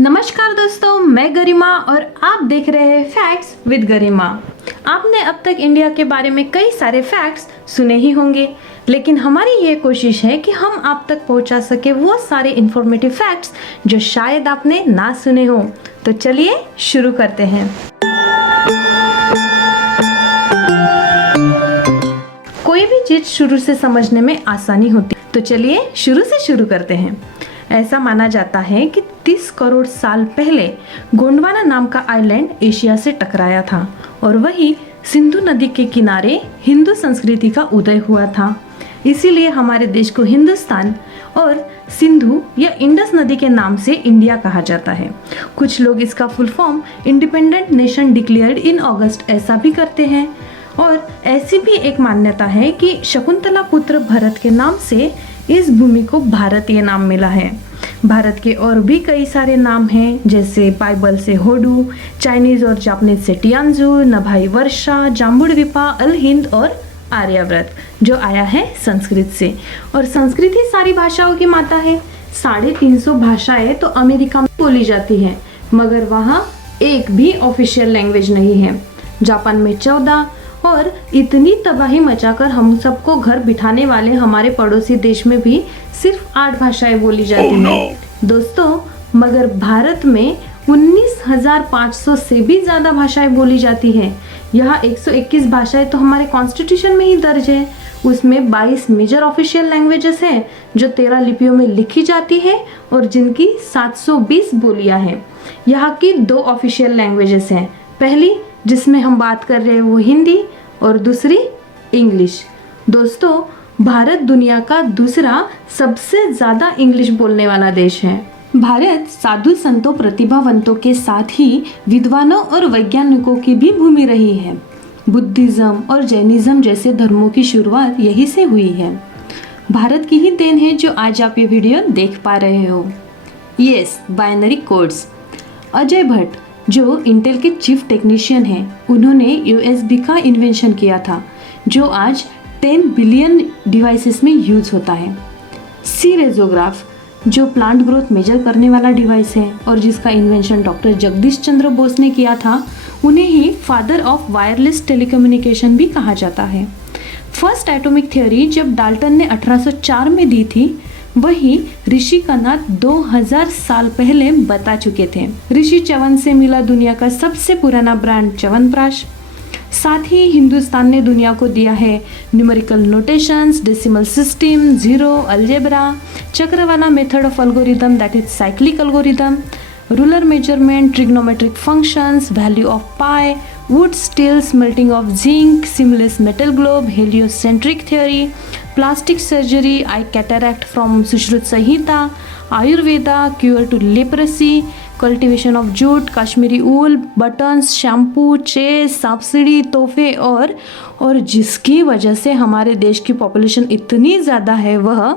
नमस्कार दोस्तों, मैं गरिमा और आप देख रहे हैं फैक्ट्स विद गरिमा। आपने अब तक इंडिया के बारे में कई सारे फैक्ट्स सुने ही होंगे, लेकिन हमारी ये कोशिश है कि हम आप तक पहुंचा सके वो सारे इंफॉर्मेटिव फैक्ट्स जो शायद आपने ना सुने हो। तो चलिए शुरू करते हैं। कोई भी चीज शुरू से समझने में आसानी होती, तो चलिए शुरू से शुरू करते हैं। ऐसा माना जाता है कि 30 करोड़ साल पहले गोंडवाना नाम का आइलैंड एशिया से टकराया था और वही सिंधु नदी के किनारे हिंदू संस्कृति का उदय हुआ था। इसीलिए हमारे देश को हिंदुस्तान और सिंधु या इंडस नदी के नाम से इंडिया कहा जाता है। कुछ लोग इसका full form independent nation declared in August ऐसा भी करते हैं। और ऐसी भी एक मान्यता है कि शकुंतला पुत्र भरत के नाम से इस भूमि को भारत ये नाम मिला है। भारत के और भी कई सारे नाम हैं, जैसे बाइबल से होडू, चाइनीज और जापानीज से टियानजू, नभाई वर्षा, जाम्बुडविपा, अल हिंद और आर्यव्रत, जो आया है संस्कृत से। और संस्कृत ही सारी भाषाओं की माता है। 350 भाषाएं तो अमेरिका में बोली जाती हैं, मगर वहाँ एक भी ऑफिशियल लैंग्वेज नहीं है। जापान में 14 और इतनी तबाही मचाकर हम सबको घर बिठाने वाले हमारे पड़ोसी देश में भी सिर्फ 8 भाषाएं बोली जाती हैं। दोस्तों, मगर भारत में 19,500 से भी ज्यादा भाषाएं बोली जाती हैं। यहाँ 121 भाषाएं तो हमारे कॉन्स्टिट्यूशन में ही दर्ज है। उसमें 22 मेजर ऑफिशियल लैंग्वेजेस हैं जो 13 लिपियों में लिखी जाती है और जिनकी 720 बोलियां हैं। यहाँ की 2 ऑफिशियल लैंग्वेजेस हैं। पहली जिसमें हम बात कर रहे हैं वो हिंदी और दूसरी इंग्लिश। दोस्तों, भारत दुनिया का दूसरा सबसे ज़्यादा इंग्लिश बोलने वाला देश है। भारत साधु संतों, प्रतिभावंतों के साथ ही विद्वानों और वैज्ञानिकों की भी भूमि रही है। बुद्धिज्म और जैनिज्म जैसे धर्मों की शुरुआत यहीं से हुई है। भारत की ही देन है जो आज आप ये वीडियो देख पा रहे हो। Yes, binary codes. Ajay Bhatt जो इंटेल के चीफ टेक्नीशियन हैं, उन्होंने यूएसबी का इन्वेंशन किया था जो आज 10 बिलियन डिवाइसेस में यूज होता है। सीरेजोग्राफ जो प्लांट ग्रोथ मेजर करने वाला डिवाइस है और जिसका इन्वेंशन डॉक्टर जगदीश चंद्र बोस ने किया था, उन्हें ही फादर ऑफ वायरलेस टेलीकम्युनिकेशन भी कहा जाता है। फर्स्ट एटॉमिक थ्योरी जब डाल्टन ने 1804 में दी थी, वही ऋषि कनाद 2000 साल पहले बता चुके थे। ऋषि च्यवन से मिला दुनिया का सबसे पुराना ब्रांड च्यवनप्राश। साथ ही हिंदुस्तान ने दुनिया को दिया है numerical notations, decimal system, zero, algebra, Chakravala method of algorithm that is cyclic algorithm, ruler measurement, trigonometric functions, value of pi, wootz steel, smelting of zinc, seamless metal globe, heliocentric theory, plastic surgery, eye cataract from Sushruta Samhita, Ayurveda, cure to leprosy, cultivation of jute, Kashmiri wool, buttons, shampoo, chess, subsidy, तोहफे और जिसकी वजह से हमारे देश की population इतनी ज़्यादा है, वह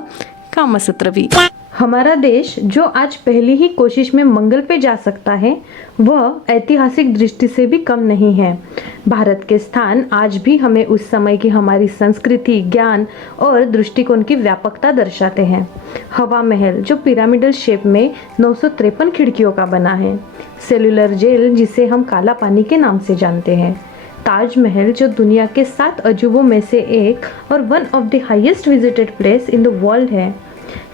कामसूत्र भी। हमारा देश जो आज पहली ही कोशिश में मंगल पे जा सकता है, वह ऐतिहासिक दृष्टि से भी कम नहीं है। भारत के स्थान आज भी हमें उस समय की हमारी संस्कृति, ज्ञान और दृष्टिकोण की व्यापकता दर्शाते हैं। हवा महल जो पिरामिडल शेप में 953 खिड़कियों का बना है। सेलुलर जेल जिसे हम काला पानी के नाम से जानते हैं। ताजमहल जो दुनिया के 7 अजूबों में से एक और one of the highest visited place in the world है।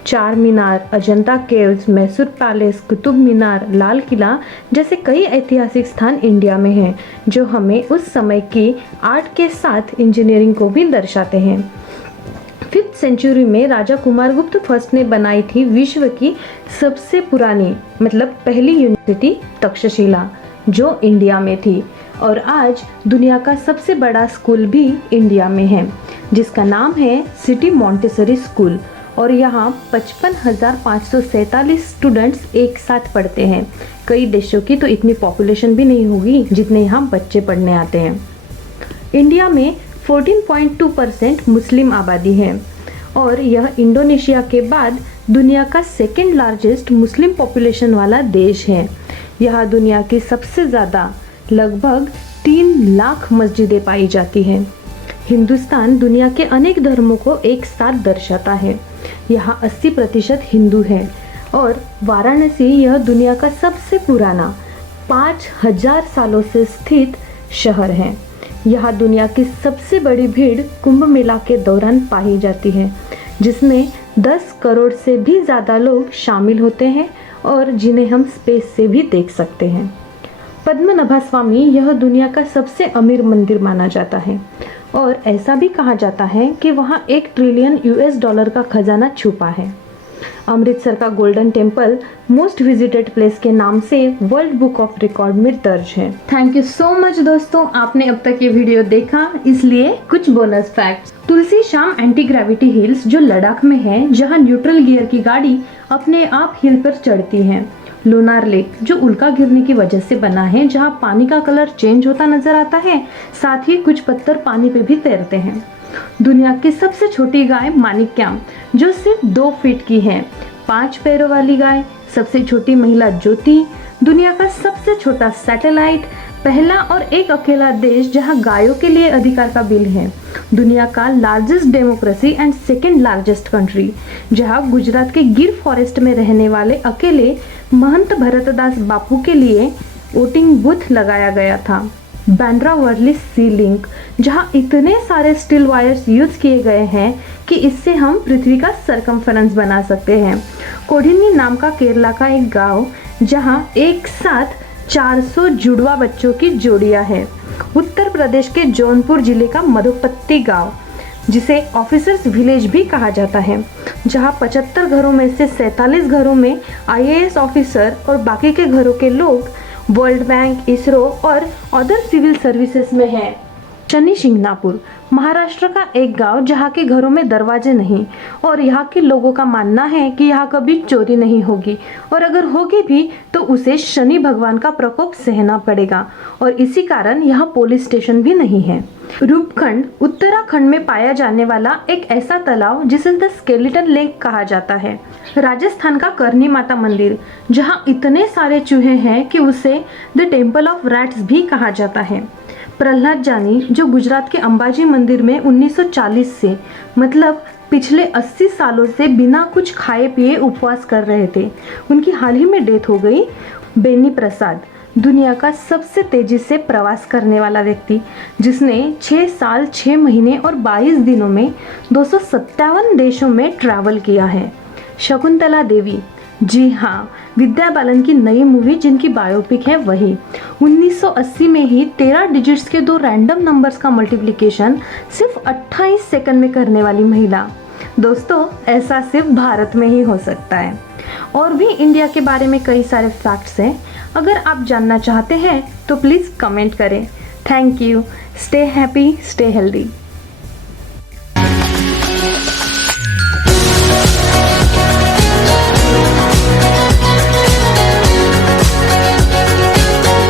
चार मीनार, अजंता केव्स, मैसूर पैलेस, कुतुब मीनार, लाल किला जैसे कई ऐतिहासिक स्थान इंडिया में हैं जो हमें उस समय की आर्ट के साथ इंजीनियरिंग को भी दर्शाते हैं। 5th सेंचुरी में राजा कुमारगुप्त फर्स्ट ने बनाई थी विश्व की सबसे पुरानी मतलब पहली यूनिवर्सिटी तक्षशिला, जो इंडिया में थी। और आज दुनिया का सबसे बड़ा स्कूल भी इंडिया में है जिसका नाम है सिटी मॉन्टेसरी स्कूल और यहाँ 55,547 स्टूडेंट्स एक साथ पढ़ते हैं। कई देशों की तो इतनी पॉपुलेशन भी नहीं होगी जितने यहाँ बच्चे पढ़ने आते हैं। इंडिया में 14.2% मुस्लिम आबादी है और यह इंडोनेशिया के बाद दुनिया का 2nd लार्जेस्ट मुस्लिम पॉपुलेशन वाला देश है। यहाँ दुनिया की सबसे ज़्यादा लगभग 3 लाख मस्जिदें पाई जाती हैं। हिंदुस्तान दुनिया के अनेक धर्मों को एक साथ दर्शाता है। यहाँ 80% हिंदू हैं और वाराणसी यह दुनिया का सबसे पुराना 5000 सालों से स्थित शहर है। यहाँ दुनिया की सबसे बड़ी भीड़ कुंभ मेला के दौरान पाई जाती है, जिसमें 10 करोड़ से भी ज़्यादा लोग शामिल होते हैं और जिन्हें हम स्पेस से भी देख सकते हैं। पद्मनाभस्वामी यह दुनिया का सबसे अमीर मंदिर माना जाता है और ऐसा भी कहा जाता है कि वहाँ $1 ट्रिलियन का खजाना छुपा है। अमृतसर का golden temple most visited place के नाम से वर्ल्ड बुक ऑफ रिकॉर्ड में दर्ज है। थैंक यू सो मच दोस्तों, आपने अब तक ये वीडियो देखा, इसलिए कुछ बोनस फैक्ट्स। तुलसी श्याम एंटी ग्रेविटी हिल्स जो लद्दाख में है, जहां न्यूट्रल गियर की गाड़ी अपने आप हिल पर चढ़ती है। लोनार लेक जो उल्का गिरने की वजह से बना है, जहां पानी का कलर चेंज होता नजर आता है, साथ ही कुछ पत्थर पानी पे भी तैरते हैं। दुनिया की सबसे छोटी गाय माणिक्यम जो सिर्फ 2 फीट की है। 5 पैरों वाली गाय, सबसे छोटी महिला ज्योति, दुनिया का सबसे छोटा सैटेलाइट, पहला और एक अकेला देश जहां गायों के लिए अधिकार का बिल है, दुनिया का largest democracy and second largest country, जहां गुजरात के गिर फॉरेस्ट में रहने वाले अकेले महंत भरतदास बापू के लिए वोटिंग बूथ लगाया गया था। बांद्रा वर्ली सी लिंक, जहां इतने सारे स्टील वायर्स यूज किए गए हैं कि इससे हम पृथ्वी का सरकमफेरेंस बना सकते हैं। कोडिनी नाम का केरला का एक गांव, जहां एक साथ 400 जुड़वा बच्चों की जोड़ियां हैं। उत्तर प्रदेश के जौनपुर जिले का मधुपत्ती गांव, जिसे ऑफिसर्स विलेज भी कहा जाता है, जहां 75 घरों में से 47 घरों में IAS ऑफिसर और बाकी के घरों के लोग वर्ल्ड बैंक, इसरो और अदर सिविल सर्विसेज में है। शनि शिंगणापुर, महाराष्ट्र का एक गांव जहां के घरों में दरवाजे नहीं और यहाँ के लोगों का मानना है कि यहाँ कभी चोरी नहीं होगी और अगर होगी भी तो उसे शनि भगवान का प्रकोप सहना पड़ेगा और इसी कारण यहाँ पुलिस स्टेशन भी नहीं है। रूपखंड उत्तराखंड में पाया जाने वाला एक ऐसा तालाब जिसे द स्केलेटन लेक कहा जाता है। राजस्थान का करनी माता मंदिर, जहाँ इतने सारे चूहे हैं कि उसे द टेम्पल ऑफ रैट्स भी कहा जाता है। प्रहलाद जानी जो गुजरात के अंबाजी मंदिर में 1940 से मतलब पिछले 80 सालों से बिना कुछ खाए पिए उपवास कर रहे थे, उनकी हाल ही में डेथ हो गई। बेनी प्रसाद, दुनिया का सबसे तेजी से प्रवास करने वाला व्यक्ति, जिसने 6 साल 6 महीने और 22 दिनों में 257 देशों में ट्रैवल किया है। शकुंतला देवी, जी हाँ, विद्या बालन की नई मूवी जिनकी बायोपिक है वही। 1980 में ही 13 डिजिट्स के 2 रैंडम नंबर्स का मल्टीप्लिकेशन सिर्फ 28 सेकंड में करने वाली महिला। दोस्तों, ऐसा सिर्फ भारत में ही हो सकता है। और भी इंडिया के बारे में कई सारे फैक्ट्स हैं, अगर आप जानना चाहते हैं तो प्लीज़ कमेंट करें। Thank you. Stay happy, stay healthy.